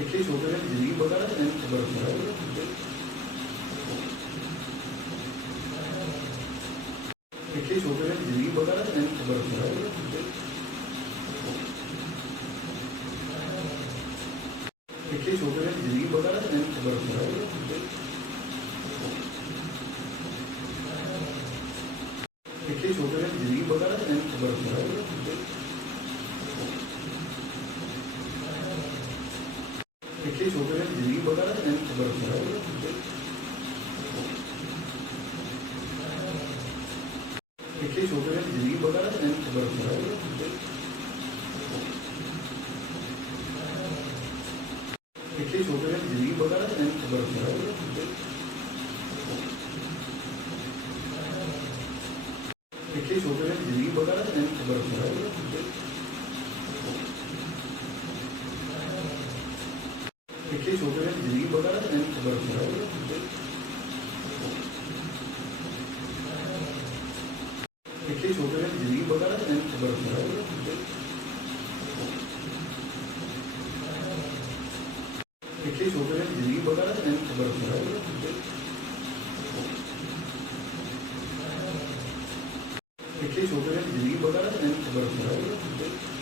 એટલે છોકરાને જિંદગી બગાડે ને એની ખબર એટલે છોકરાને જિંદગી બગાડે ને એની ખબર એટલે છોકરાને જિંદગી બગાડે ને એની ખબર એટલે છોકરાને જિંદગી બગાડે ને એની ખબર એટલે છોકરાની જિંદગી બગાડે ને એમ ખબર એટલે છોકરાની જિંદગી બગાડે ને એમ ખબર એટલે છોકરાની જિંદગી બગાડે ને એમ ખબર એટલે છોકરાની જિંદગી બગાડે ને એમ ખબર એટલે છોકરાને જિંદગી બગાડે ને એની ખબર પડે એટલે છોકરાને જિંદગી બગાડે ને એની ખબર પડે એટલે છોકરાને જિંદગી બગાડે ને એની ખબર પડે એટલે છોકરાને જિંદગી બગાડે ને એની ખબર પડે